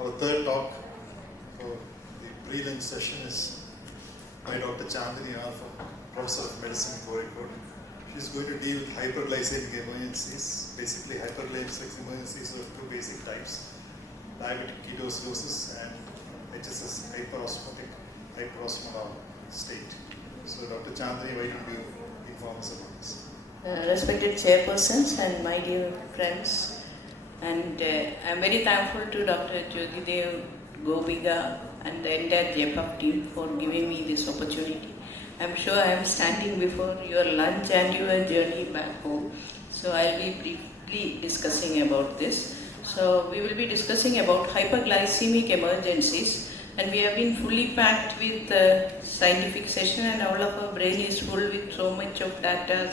Our third talk for the pre-lunch session is by Dr. Chandni R, Professor of Medicine, Kozhikode. She's going to deal with hyperglycemic emergencies. Basically, hyperglycemic emergencies are two basic types: diabetic ketoacidosis and HSS, hyperosmolar state. So, Dr. Chandni, why don't you inform us about this? Respected Chairpersons and my dear friends, and I'm very thankful to Dr. Jyotidev Gobiga and the entire JPEF team for giving me this opportunity. I'm sure I am standing before your lunch and your journey back home, so I'll be briefly discussing about this. So we will be discussing about hyperglycemic emergencies, and we have been fully packed with the scientific session, and all of our brain is full with so much of data,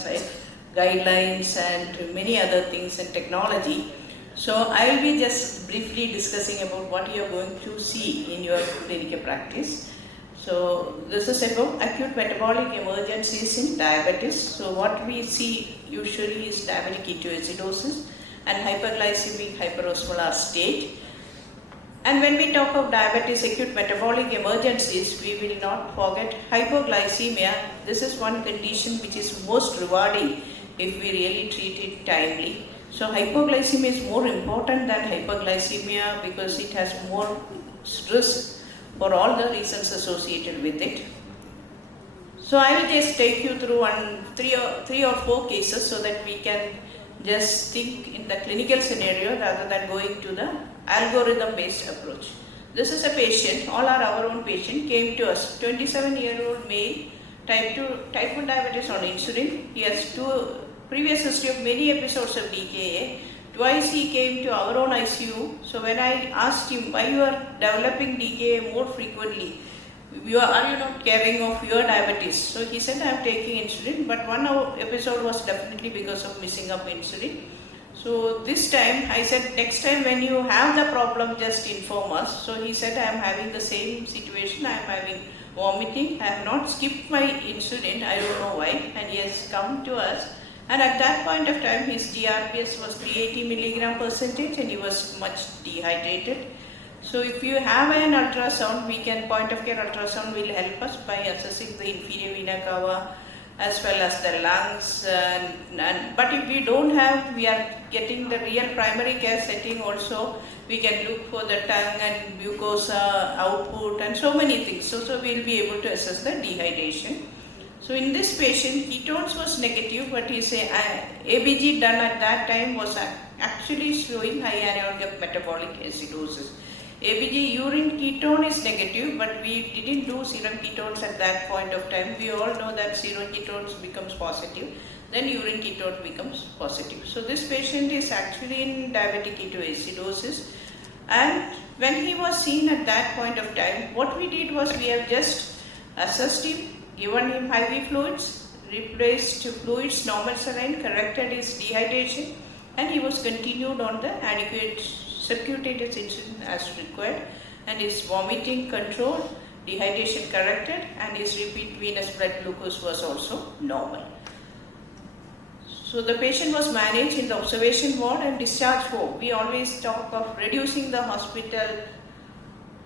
guidelines and many other things and technology. So I will be just briefly discussing about what you are going to see in your clinical practice. So this is about acute metabolic emergencies in diabetes. So what we see usually is diabetic ketoacidosis and hyperglycemic hyperosmolar state. And when we talk of diabetes acute metabolic emergencies, we will not forget hypoglycemia. This is one condition which is most rewarding if we really treat it timely. So hypoglycemia is more important than hyperglycemia because it has more risk for all the reasons associated with it. So I will just take you through three or four cases so that we can just think in the clinical scenario rather than going to the algorithm-based approach. This is a patient, all are our own patient, came to us, 27-year-old male, type 1 diabetes on insulin. He has previous history of many episodes of DKA. Twice he came to our own ICU. So when I asked him why you are developing DKA more frequently, are you not caring of your diabetes? So he said, I am taking insulin, but one episode was definitely because of missing up insulin. So this time I said, next time when you have the problem, just inform us. So he said, I am having the same situation, I am having vomiting, I have not skipped my insulin, I don't know why, and he has come to us. And at that point of time, his TRPS was 380 milligram percentage and he was much dehydrated. So if you have an ultrasound, point of care ultrasound will help us by assessing the inferior vena cava as well as the lungs. But if we don't have, we are getting the real primary care setting also. We can look for the tongue and mucosa output and so many things. So we will be able to assess the dehydration. So in this patient, ketones was negative, but his ABG done at that time was actually showing high anionic metabolic acidosis. ABG urine ketone is negative, but we didn't do serum ketones at that point of time. We all know that serum ketones becomes positive, then urine ketone becomes positive. So this patient is actually in diabetic ketoacidosis, and when he was seen at that point of time, what we did was we have just assessed him, given him IV fluids, replaced fluids, normal saline, corrected his dehydration, and he was continued on the adequate subcutaneous insulin as required, and his vomiting controlled, dehydration corrected, and his repeat venous blood glucose was also normal. So the patient was managed in the observation ward and discharged home. We always talk of reducing the hospital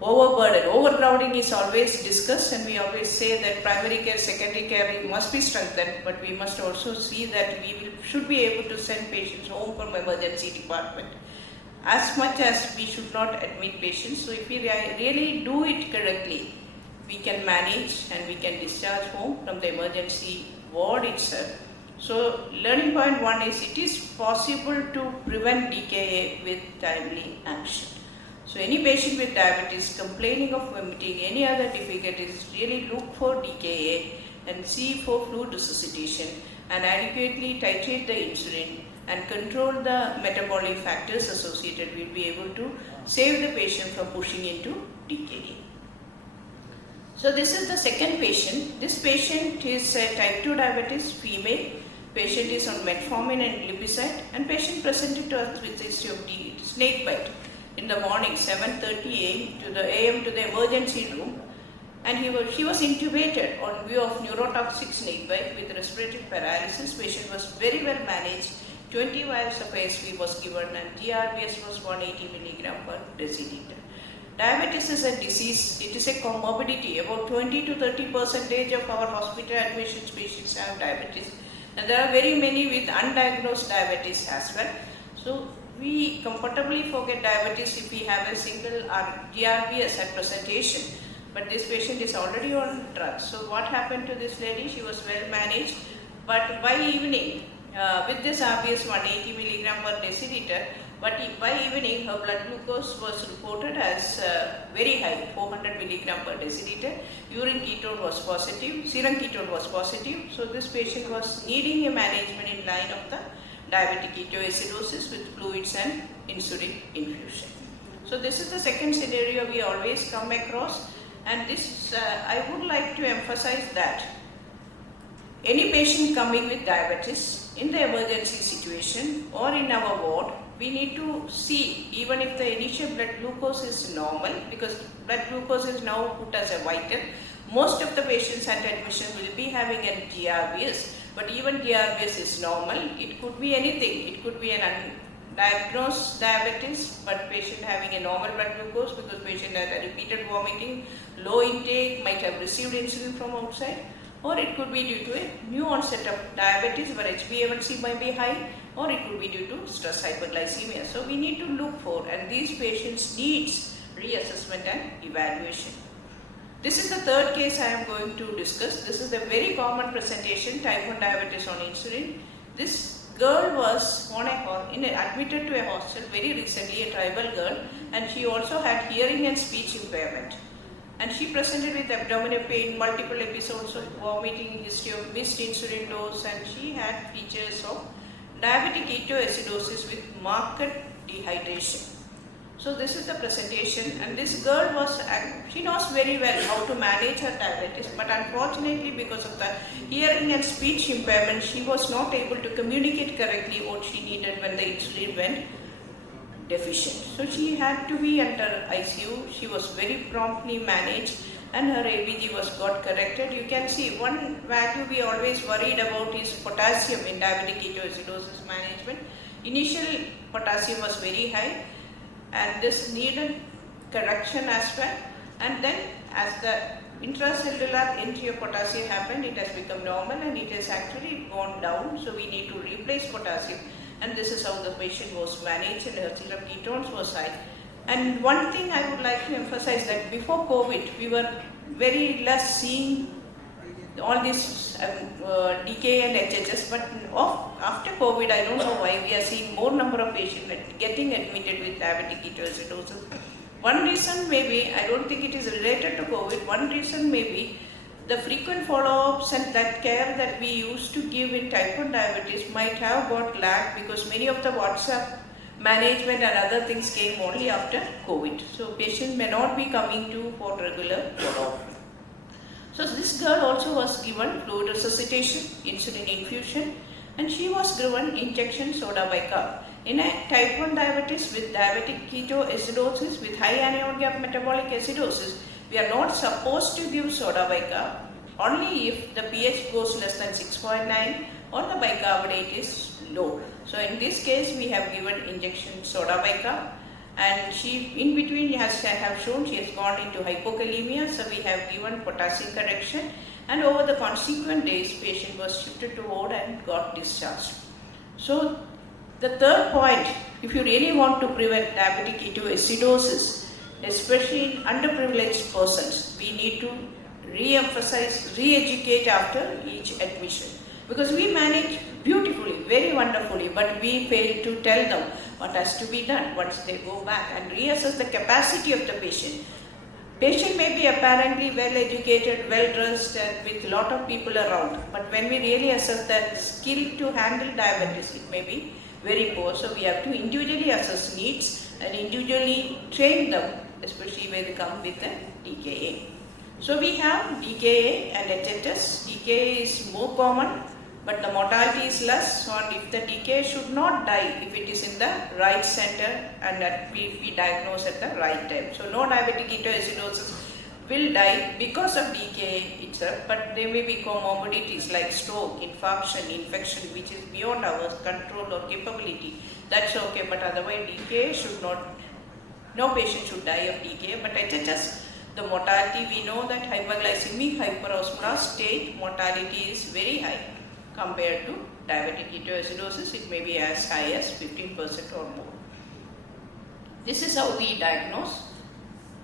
overburden. Overcrowding is always discussed, and we always say that primary care, secondary care must be strengthened, but we must also see that we should be able to send patients home from emergency department as much as we should not admit patients. So if we really do it correctly, we can manage and we can discharge home from the emergency ward itself. So learning point one is it is possible to prevent DKA with timely action. So any patient with diabetes complaining of vomiting, any other difficulties, really look for DKA and see for fluid resuscitation and adequately titrate the insulin and control the metabolic factors associated. We'll be able to save the patient from pushing into DKA. So this is the second patient. This patient is type 2 diabetes, female. Patient is on metformin and glipizide, and patient presented to us with history of snake bite in the morning, 7:30 a.m. to the emergency room, and she was intubated on view of neurotoxic snake bite with respiratory paralysis. Patient was very well managed. 20 vials of ASV was given and GRBS was 180 milligram per deciliter. diabetes is a disease, it is a comorbidity. About 20 to 30% of our hospital admissions patients have diabetes. And there are very many with undiagnosed diabetes as well. So we comfortably forget diabetes if we have a single GRBS at presentation. But this patient is already on drugs. So what happened to this lady? She was well managed, but by evening, with this RBS 180 milligram per deciliter, but by evening her blood glucose was reported as very high, 400 milligram per deciliter. Urine ketone was positive, serum ketone was positive. So this patient was needing a management in line of the diabetic ketoacidosis with fluids and insulin infusion. So this is the second scenario we always come across, and this I would like to emphasize that any patient coming with diabetes in the emergency situation or in our ward, we need to see even if the initial blood glucose is normal, because blood glucose is now put as a vital. Most of the patients at admission will be having a GRBS, but even GRBS is normal. It could be anything. It could be an undiagnosed diabetes, but patient having a normal blood glucose because patient had a repeated vomiting, low intake, might have received insulin from outside, or it could be due to a new onset of diabetes where HbA1c might be high, or it could be due to stress hyperglycemia. So we need to look for, and these patients needs reassessment and evaluation. This is the third case I am going to discuss. This is a very common presentation, type 1 diabetes on insulin. This girl was on admitted to a hostel very recently, a tribal girl, and she also had hearing and speech impairment. And she presented with abdominal pain, multiple episodes of vomiting, history of missed insulin dose, and she had features of diabetic ketoacidosis with marked dehydration. So this is the presentation, and this girl she knows very well how to manage her diabetes, but unfortunately because of the hearing and speech impairment, she was not able to communicate correctly what she needed when the insulin went deficient. So she had to be under ICU. She was very promptly managed and her ABG was got corrected. You can see one value we always worried about is potassium in diabetic ketoacidosis management. Initial potassium was very high and this needed correction as well, and then as the intracellular entry of potassium happened, it has become normal and it has actually gone down, so we need to replace potassium, and this is how the patient was managed, and her serum ketones was high. And one thing I would like to emphasize that before COVID we were very less seeing all this DKA and HHS, but after COVID I don't know why we are seeing more number of patients getting admitted with diabetic ketoacidosis. One reason may be, I don't think it is related to COVID, one reason may be the frequent follow-ups and that care that we used to give in type 1 diabetes might have got lagged because many of the WhatsApp management and other things came only after COVID. So patients may not be coming to for regular follow-up. So this girl also was given fluid resuscitation, insulin infusion, and she was given injection soda bicarb. In a type 1 diabetes with diabetic ketoacidosis with high anion gap metabolic acidosis, we are not supposed to give soda bicarb only if the pH goes less than 6.9 or the bicarbonate is low. So in this case we have given injection soda bicarb, and she in between I have shown she has gone into hypokalemia, so we have given potassium correction, and over the consequent days patient was shifted to ward and got discharged. So the third point, if you really want to prevent diabetic ketoacidosis, especially in underprivileged persons, we need to re-emphasize, re-educate after each admission, because we manage beautifully, very wonderfully, but we fail to tell them what has to be done once they go back and reassess the capacity of the patient. Patient may be apparently well educated, well dressed and with a lot of people around, but when we really assess that skill to handle diabetes, it may be very poor. So we have to individually assess needs and individually train them, especially when they come with the DKA. So we have DKA and HHS. DKA is more common, but the mortality is less, and if the DKA should not die if it is in the right center and that we diagnose at the right time. So no diabetic ketoacidosis will die because of DKA itself, but there may be comorbidities like stroke, infarction, infection which is beyond our control or capability. That's okay, but otherwise DKA should not No patient should die of DKA, but HHS, the mortality, we know that hyperglycemic hyperosmolar state mortality is very high compared to diabetic ketoacidosis. It may be as high as 15% or more. This is how we diagnose.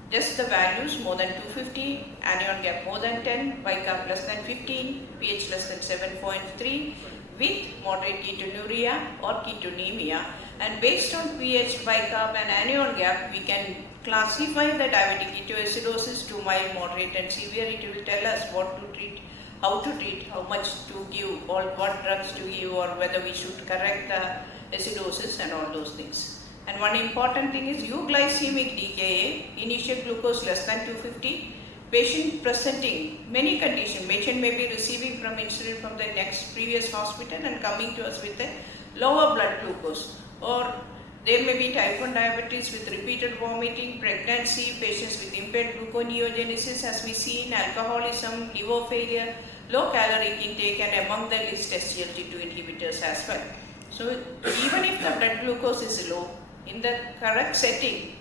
Just the values more than 250, anion gap more than 10, bicarb less than 15, pH less than 7.3 with moderate ketonuria or ketonemia, and based on pH, bicarb and anion gap we can classify the diabetic ketoacidosis to mild, moderate and severe. It will tell us what to treat, how to treat, how much to give or what drugs to give, or whether we should correct the acidosis and all those things. And one important thing is euglycemic DKA, initial glucose less than 250, patient presenting many conditions. Patient may be receiving from insulin from the previous hospital and coming to us with a lower blood glucose, or there may be type 1 diabetes with repeated vomiting, pregnancy, patients with impaired gluconeogenesis as we see in alcoholism, liver failure, low caloric intake, and among the list SGLT2 inhibitors as well. So even if the blood glucose is low, in the correct setting,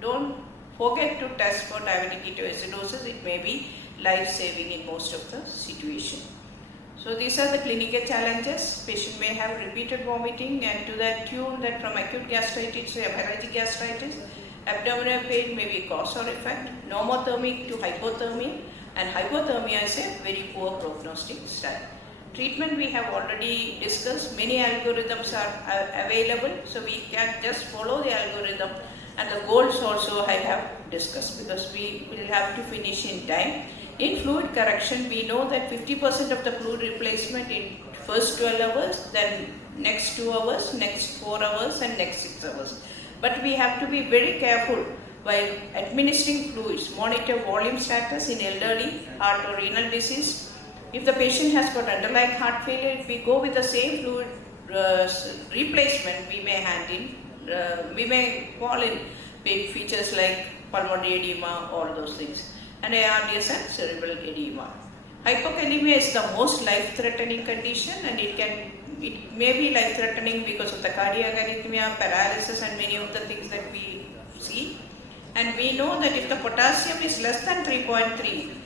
don't forget to test for diabetic ketoacidosis. It may be life-saving in most of the situation. So these are the clinical challenges. Patient may have repeated vomiting, and to the tune that from acute gastritis to hemorrhagic gastritis, abdominal pain may be cause or effect, normothermic to hypothermia, and hypothermia is a very poor prognostic style. Treatment we have already discussed. Many algorithms are available, so we can just follow the algorithm, and the goals also I have discussed because we will have to finish in time. In fluid correction, we know that 50% of the fluid replacement in first 12 hours, then next 2 hours, next 4 hours and next 6 hours. But we have to be very careful while administering fluids. Monitor volume status in elderly, heart or renal disease. If the patient has got underlying heart failure, if we go with the same fluid replacement, we may fall in features like pulmonary edema, all those things, and ARDS and cerebral edema. Hypokalemia is the most life-threatening condition, and it may be life-threatening because of the cardiac arrhythmia, paralysis, and many of the things that we see. And we know that if the potassium is less than 3.3,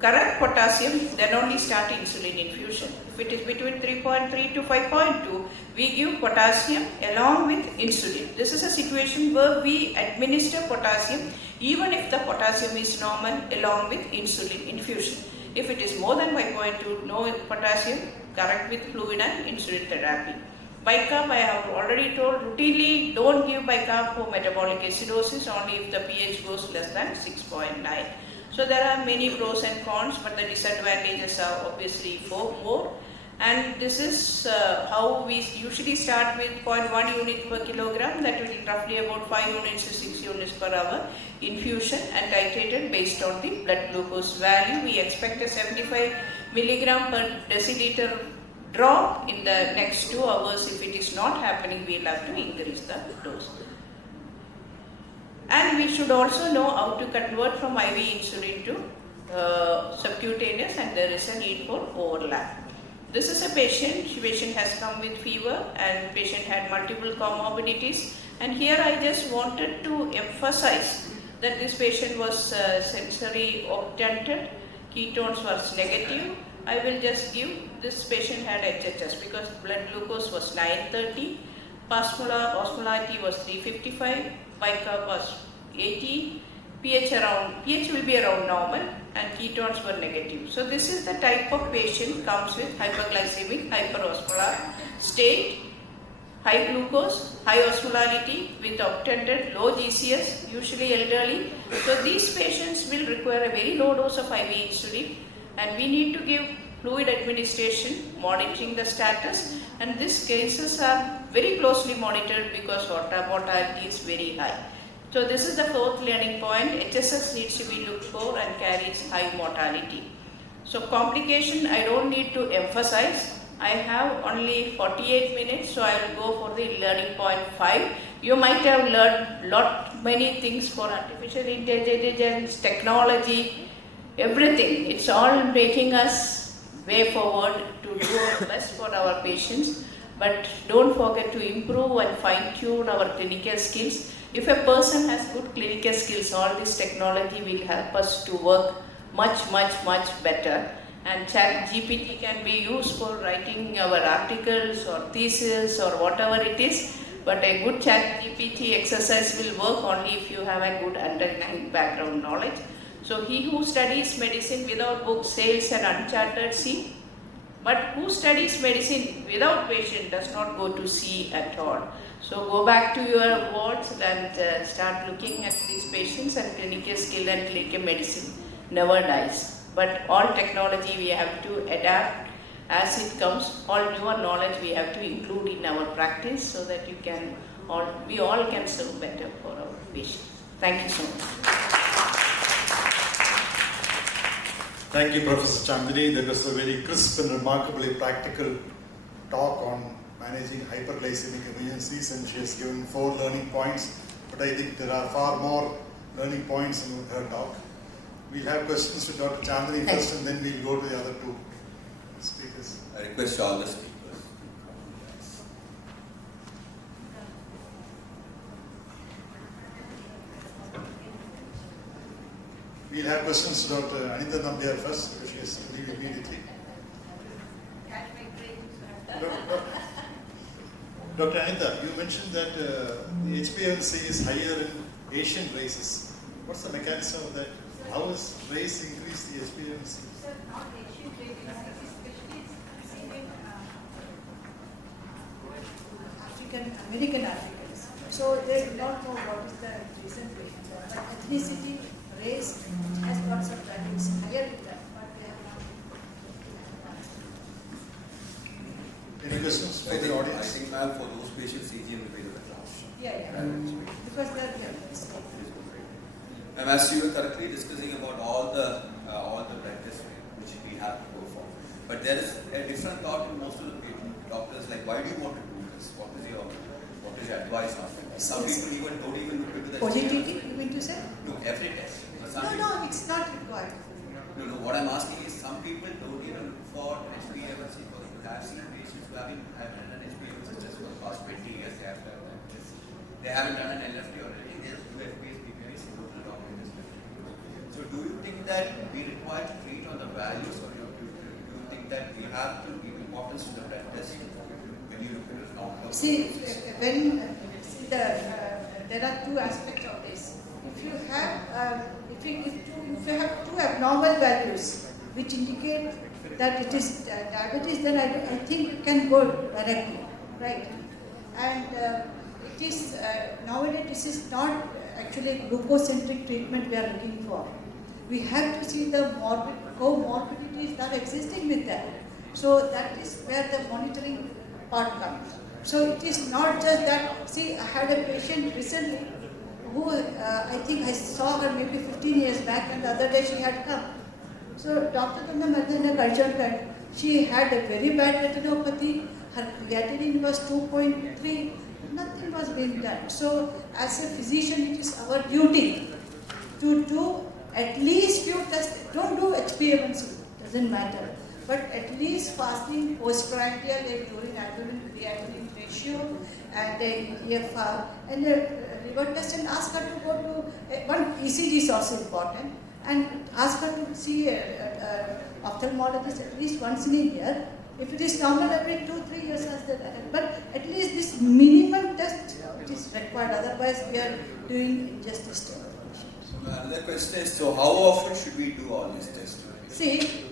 correct potassium, then only start insulin infusion. If it is between 3.3 to 5.2, we give potassium along with insulin. This is a situation where we administer potassium even if the potassium is normal along with insulin infusion. If it is more than 5.2, no potassium, correct with fluid and insulin therapy. Bicarb, I have already told, routinely don't give bicarb for metabolic acidosis only if the pH goes less than 6.9. So there are many pros and cons, but the disadvantages are obviously more. And this is how we usually start with 0.1 unit per kilogram, that will be roughly about 5 units to 6 units per hour infusion, and titrated based on the blood glucose value. We expect a 75 milligram per deciliter drop in the next 2 hours. If it is not happening, we will have to increase the dose. And we should also know how to convert from IV insulin to subcutaneous, and there is a need for overlap. This is a patient. Patient has come with fever, and patient had multiple comorbidities. And here I just wanted to emphasize that this patient was sensory obtunded, ketones was negative. I will just give, this patient had HHS because blood glucose was 930, osmolarity was 355, bicarb was 80, pH will be around normal, and ketones were negative. So this is the type of patient comes with hyperglycemic hyperosmolar state, high glucose, high osmolarity with obtunded, low GCS, usually elderly. So these patients will require a very low dose of IV insulin, and we need to give fluid administration, monitoring the status, and these cases are very closely monitored because mortality is very high. So this is the fourth learning point. HSS needs to be looked for and carries high mortality. So complication, I don't need to emphasize. I have only 48 minutes, so I will go for the learning point 5. You might have learned many things for artificial intelligence, technology, everything. It's all making us way forward to do our best for our patients. But don't forget to improve and fine-tune our clinical skills. If a person has good clinical skills, all this technology will help us to work much better. And Chat GPT can be used for writing our articles or thesis or whatever it is. But a good Chat GPT exercise will work only if you have a good underlying background knowledge. So he who studies medicine without books sails an uncharted sea, but who studies medicine without patient does not go to sea at all. So go back to your wards and start looking at these patients, and clinical skill and clinical medicine never dies. But all technology we have to adapt as it comes. All newer knowledge we have to include in our practice so that we all can serve better for our patients. Thank you so much. Thank you, Professor Chandni. That was a very crisp and remarkably practical talk on managing hyperglycemic emergencies, and she has given 4 learning points. But I think there are far more learning points in her talk. We'll have questions to Dr. Chandni first, and then we'll go to the other 2 speakers. I request all the speakers. We'll have questions to Dr. Anita Nambiar first, because she has to leave immediately. Dr. Anita, you mentioned that the HbA1c is higher in Asian races. What's the mechanism of that? How does race increase the HbA1c? Sir, not Asian races, especially American Africans. So they do not know what is the reason for it. But ethnicity, race has got some values higher with that, but they have not. Any questions for the I audience? think, ma'am, for those patients, CGM will be the better option. Yeah. Because they're Ma'am, as you were correctly discussing about all the blood tests which we have to perform, but there is a different thought in most of the doctors, like, why do you want to do this? What is your advice on it? Some people even don't even look into the positivity, you mean to say? No, every test. No, it's not required. No, what I'm asking is, some people don't even look for HbA1c, because I've seen patients who have done an HbA1c test for the past 20 years. They haven't done an LFT or anything. They just do HbA1c, go to the doctor. So do you think that we require to treat on the values, or do you think that we have to give importance to the blood test when you look at the outcome? See, there are 2 aspects of this. If you have two abnormal values which indicate that it is diabetes, then I think you can go directly, right? And it is nowadays this is not actually glucose-centric treatment we are looking for. We have to see the comorbidities that are existing with that. So that is where the monitoring part comes. So it is not just that. See, I had a patient recently who I think I saw her maybe 15 years back, and the other day she had come. So Dr. Tanda culture bed, she had a very bad retinopathy. Her creatinine was 2.3. Nothing was being done. So as a physician, it is our duty to do at least few tests. Don't do HbA1c, doesn't matter. But at least fasting, postprandial, during albumin creatinine ratio, and the EFR, and the liver test, and ask her to go to one ECG is also important, and ask her to see ophthalmologist at least once in a year. If it is normal, every 2-3 years, but at least this minimum test it is required. Otherwise, we are doing injustice to our patients. Another question is, so how often should we do all these tests? See,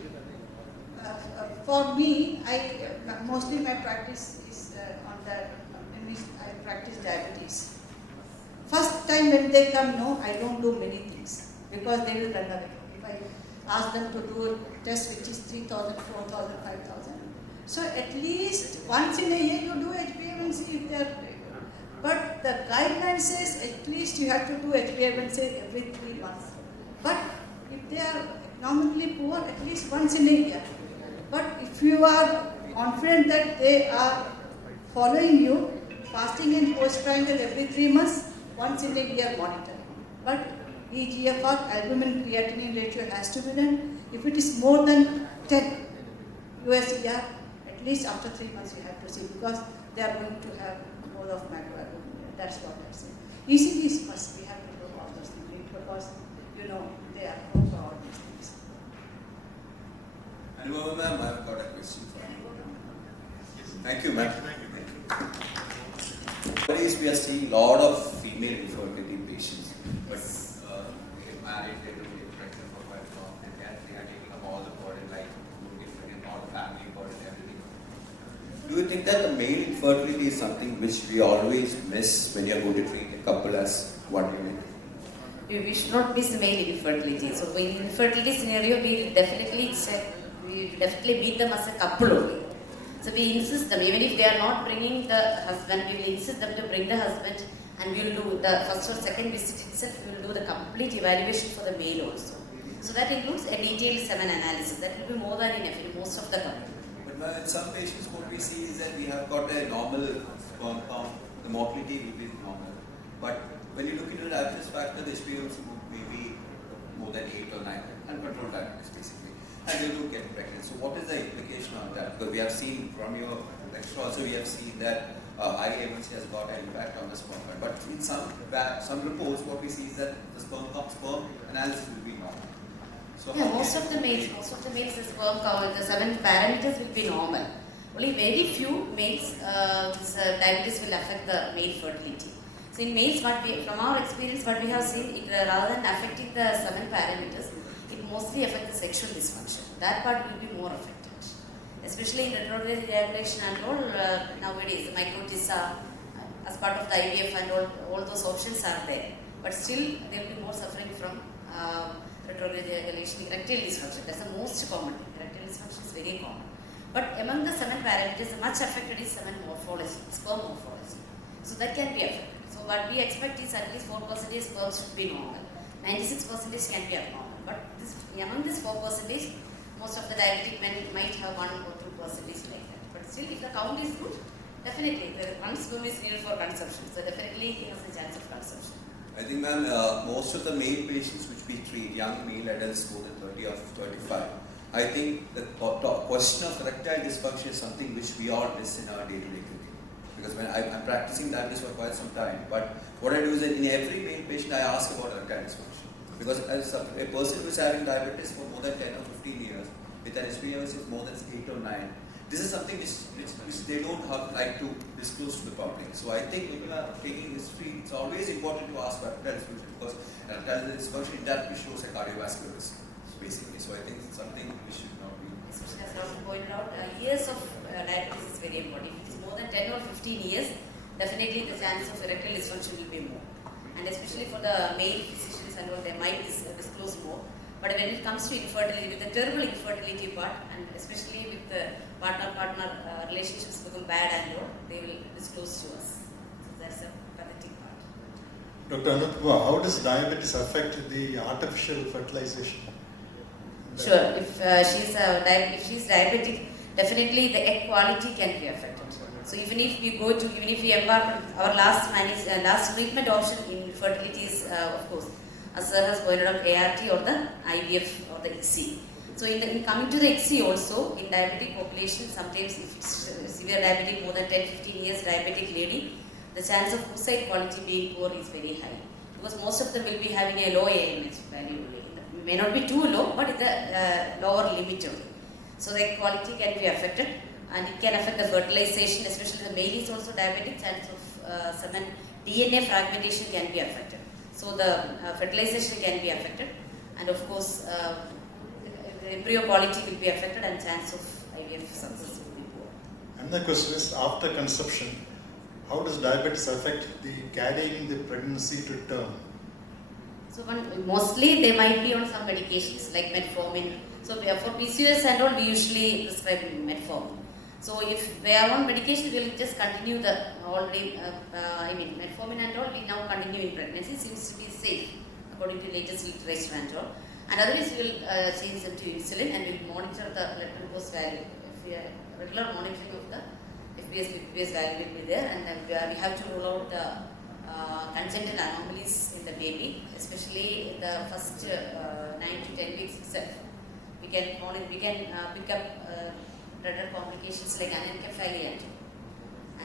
for me, mostly my practice is on I practice diabetes. First time when they come, no, I don't do many things because they will run away. If I ask them to do a test which is 3,000, 4,000, 5,000. So at least once in a year you do HbA1c if they are. But the guideline says at least you have to do HbA1c every 3 months. But if they are economically poor, at least once in a year. But if you are confident that they are following you, fasting and postprandial every 3 months, once in a year monitoring. But eGFR, albumin creatinine ratio has to be done. If it is more than 10 USER, at least after 3 months you have to see, because they are going to have more of macroalbuminuria. That's what I'm saying. ECGs first, we have to do all those things because, you know, they are known for all these things. And ma'am, I've got a question for you. Thank you, ma'am. Nowadays, we are seeing a lot of female infertility patients, but they get married, they don't get pregnant for quite long, and they are taking up all the burden, like get pregnant, all the family burden, everything. Do you think that the male infertility is something which we always miss when you are going to treat a couple as one unit? We should not miss male infertility. So in infertility scenario, we definitely meet them as a couple only. So we insist them, even if they are not bringing the husband, we will insist them to bring the husband, and we will do the first or second visit itself, we will do the complete evaluation for the male also. So that includes a detailed semen analysis. That will be more than enough in most of the country. But in some patients, what we see is that we have got a normal sperm count, the mortality will be normal. But when you look into the diabetes factor, the HbA1c may be more than 8 or 9, uncontrolled diabetes basically. And they do get pregnant. So what is the implication on that? Because we have seen from your lecture also, we have seen that A1C has got an impact on the sperm count. But in some reports, what we see is that the sperm analysis will be normal. So yeah, most of the males, the sperm count, the seven parameters will be normal. Only very few males, diabetes will affect the male fertility. So in males, from our experience, what we have seen, rather than affecting the seven parameters, it mostly affects the sexual dysfunction. That part will be more affected. Especially in retrograde ejaculation and all, nowadays, the microtisa, as part of the IVF and all those options are there. But still, there will be more suffering from retrograde ejaculation, erectile dysfunction. That's the most common. Erectile dysfunction is very common. But among the seven parameters, the much affected is semen morphology, sperm morphology. So that can be affected. So what we expect is at least 4% sperm should be normal. 96% can be abnormal. But among this 4%, most of the diabetic men might have 1 or 2% like that. But still, if the count is good, definitely the one sperm is needed for consumption. So definitely he has a chance of consumption. I think, ma'am, most of the male patients which we treat, young male adults more than 30 or 35, I think the question of erectile dysfunction is something which we all miss in our day-to-day cooking. Because when I'm practicing diabetes for quite some time, but what I do is that in every male patient I ask about erectile dysfunction. Because as a person who is having diabetes for more than 10 or 15 years, with an HbA1c of more than 8 or 9, this is something which they don't have like to disclose to the public. So I think when you are taking history, it's always important to ask about erectile dysfunction because erectile dysfunction indirectly shows a cardiovascular risk, basically. So I think it's something we should not be. Especially as also pointed out, years of diabetes is very important. If it is more than 10 or 15 years, definitely the chance of erectile dysfunction will be more. And especially for the male physicians and all, they might disclose more. But when it comes to infertility, with the terrible infertility part, and especially with the partner relationships become bad and all, they will disclose to us. So that's a pathetic part. Dr. Anupama, how does diabetes affect the artificial fertilization? Sure, if she is diabetic, definitely the egg quality can be affected. So even if we embark on our last treatment option in fertility is, of course, as sir has pointed out, ART or the IVF or the ICSI. So in coming to the ICSI also, in diabetic population, sometimes if it's severe diabetic, more than 10-15 years diabetic lady, the chance of oocyte quality being poor is very high. Because most of them will be having a low AMH value. It may not be too low, but it's a lower limit only. So the egg quality can be affected. And it can affect the fertilization, especially the male is also diabetic, chance of semen DNA fragmentation can be affected. So the fertilization can be affected, and of course the embryo quality will be affected and chance of IVF success will be poor. Another question is, after conception, how does diabetes affect the carrying the pregnancy to term? So mostly they might be on some medications like metformin. So for PCOS and all, we usually prescribe metformin. So if they are on medication, we will just continue the already, metformin and all, we now continue in pregnancy. Seems to be safe according to latest literature and all. And otherwise, we will change them to insulin and we will monitor the blood glucose value. If we are regular monitoring of the FBS value will be there, and then we have to rule out the congenital anomalies in the baby, especially in the first 9 to 10 weeks itself. We can pick up dreaded complications like anencephaly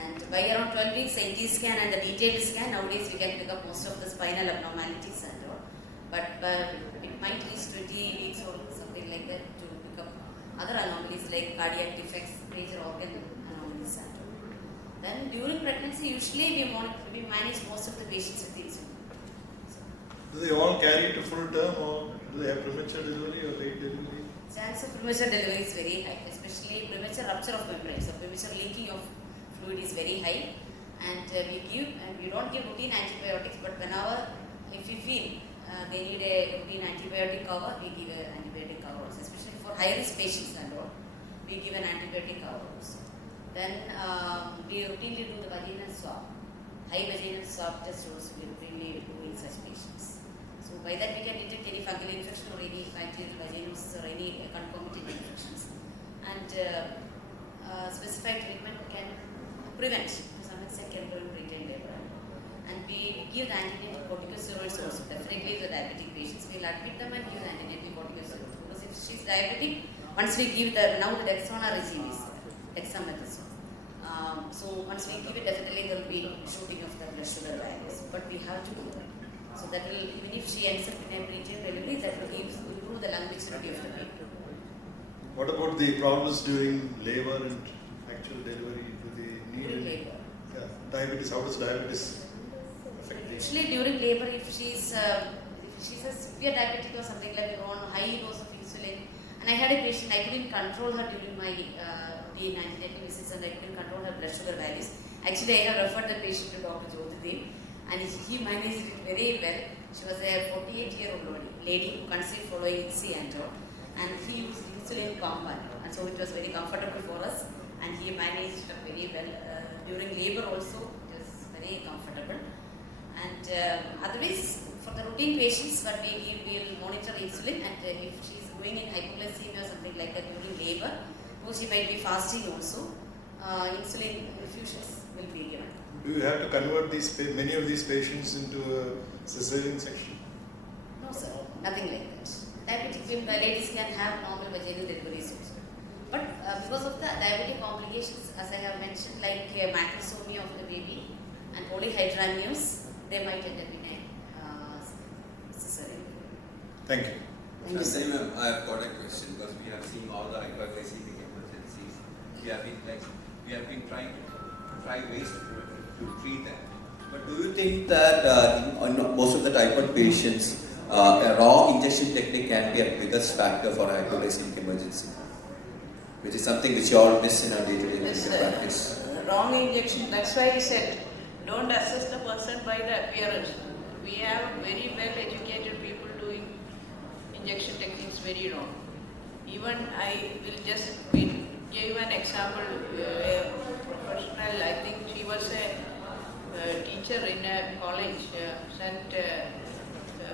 And by around 12 weeks, CT scan and the detailed scan, nowadays we can pick up most of the spinal abnormalities and all. But it might reach 20 weeks or something like that to pick up other anomalies like cardiac defects, major organ anomalies and all. Then during pregnancy, usually we manage most of the patients with insulin. Do they all carry to full term, or do they have premature delivery or late delivery? Chance of premature delivery is very high, especially premature rupture of membrane. So premature leaking of fluid is very high, and we don't give routine antibiotics, but whenever if we feel they need a routine antibiotic cover, we give an antibiotic cover also, especially for high risk patients and all, we give an antibiotic cover also. Then we routinely do the vaginal swab, high vaginal swab test also we routinely do in such patients. So by that we can detect any fungal infection or any bacterial vaginosis or any concomitant infections, and specified treatment can prevent, to some extent can prevent preterm labor. And we give the antenatal corticosteroids also. Definitely the diabetic patients, we'll admit them and give the antenatal corticosteroids, because if she's diabetic, once we give now the Dexona regime is dexamethasone. So once we give it, definitely there will be shooting of the blood sugar values, but we have to do that. So that will, even if she ends up in a preterm delivery, that will improve the lung maturity of the baby. What about the problems during labor and actual delivery? Do they need During any- labor. Yeah, diabetes. How does diabetes affect the? Usually during labor, if she's a severe diabetic or something like we're on high dose of insulin, and I had a patient, I couldn't control her during my antenatal visits, and I couldn't control her blood sugar values. Actually, I have referred the patient to Dr. Jyoti, and he managed it very well. She was a 48-year-old lady who conceived following ICSI and he used insulin pump, and so it was very comfortable for us, and he managed it very well. During labor also, it was very comfortable. And otherwise, for the routine patients, what we will monitor insulin, and if she is going in hypoglycemia or something like that during labor, or she might be fasting also, insulin infusions will be given. Do you have to convert many of these patients into a cesarean section? No sir, nothing like that. Diabetic ladies can have normal vaginal deliveries also. But because of the diabetic complications, as I have mentioned, like macrosomia of the baby and polyhydramnios, they might end up in a cesarean. Thank you. Thank you, sir. Ma'am, I have got a question, because we have seen all the hyperglycemic emergencies. We have been trying ways to treat them. But do you think that in most of the type 1 patients, a wrong injection technique can be a biggest factor for hypoglycemic emergency, which is something which you all miss in our day-to-day clinical practice? Wrong injection, that's why I said, don't assess the person by the appearance. We have very well educated people doing injection techniques very wrong. Even I will just give an example, a professional, I think she was a teacher in a college, and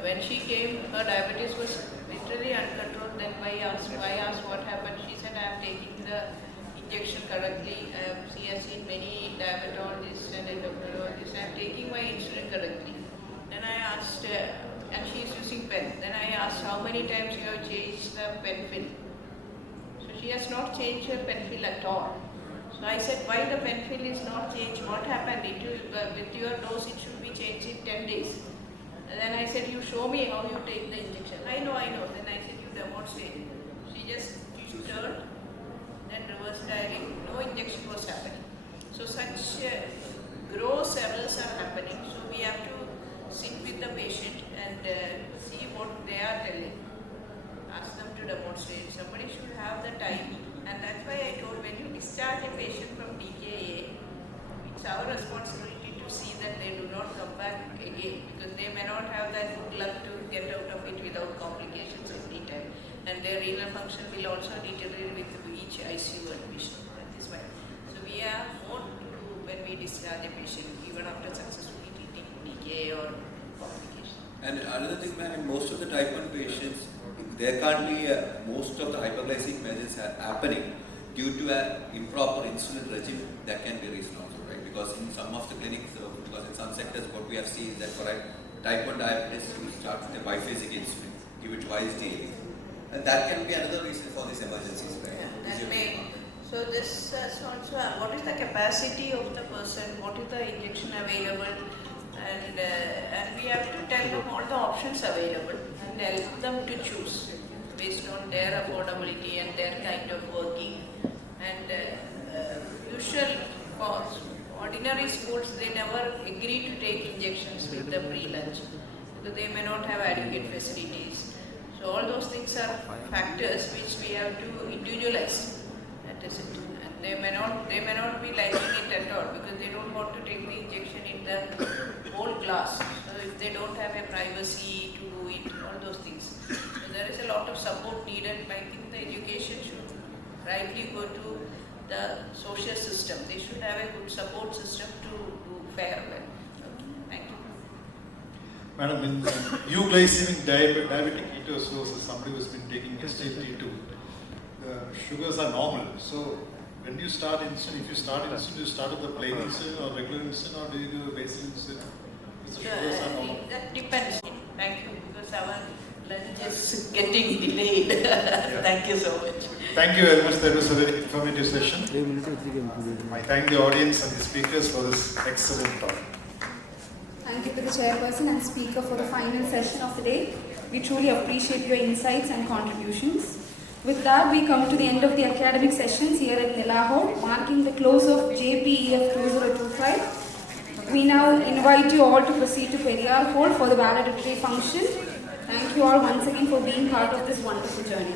when she came, her diabetes was literally uncontrolled. Then I asked what happened. She said, I am taking the injection correctly. She has seen many diabetologists and endocrinologists. I am taking my insulin correctly. Then I asked, and she is using pen. Then I asked, how many times you have changed the pen fill? So she has not changed her pen fill at all. So I said, why the pen fill is not changed? What happened? With your dose, it should be changed in 10 days. And then I said, you show me how you take the injection. I know. Then I said, you demonstrate. She turned, then reverse dialing. No injection was happening. So such gross errors are happening. So we have to sit with the patient and see what they are telling. Ask them to demonstrate. Somebody should have the time. And that's why I told, when you discharge a patient from DKA, it's our responsibility to see that they do not come back again, because they may not have that good luck to get out of it without complications every time. And their renal function will also deteriorate with each ICU admission. That is why. So we have more to do when we discharge a patient, even after successfully treating DKA or complications. And another thing, ma'am, in most of the type 1 patients, there can't be most of the hyperglycemic measures are happening due to an improper insulin regime. That can be reason also, right? Because in some of the clinics, because in some sectors, what we have seen is that for type 1 diabetes, you start with a biphasic insulin, give it twice daily. And that can be another reason for these emergencies, right? Yeah, that may, So this is also what is the capacity of the person, what is the injection available, and we have to tell them all the options available and help them to choose based on their affordability and their kind of working. And usual cause, ordinary schools, they never agree to take injections with the pre-lunch because they may not have adequate facilities. So all those things are factors which we have to individualize. That is it. And they may not be liking it at all because they don't want to take the injection in the whole class. So if they don't have a privacy to do it, all those things. So there is a lot of support needed. I think the education should rightly go to the social system. They should have a good support system to do fare well. Okay. Thank you. Madam, in euglycemic diabetic ketoacidosis, somebody who's been taking SGLT2, the sugars are normal. So when you start insulin, if you start insulin, do you start with the plain insulin or regular insulin, or do you do basal insulin? Because the sugars are normal. That depends. Thank you, because our lunch is getting delayed. Thank you so much. Thank you very much. That was a very informative session. I thank the audience and the speakers for this excellent talk. Thank you to the chairperson and speaker for the final session of the day. We truly appreciate your insights and contributions. With that, we come to the end of the academic sessions here at Nila Hall, marking the close of JPEF 2025. We now invite you all to proceed to Periyar Hall for the valedictory function. Thank you all once again for being part of this wonderful journey.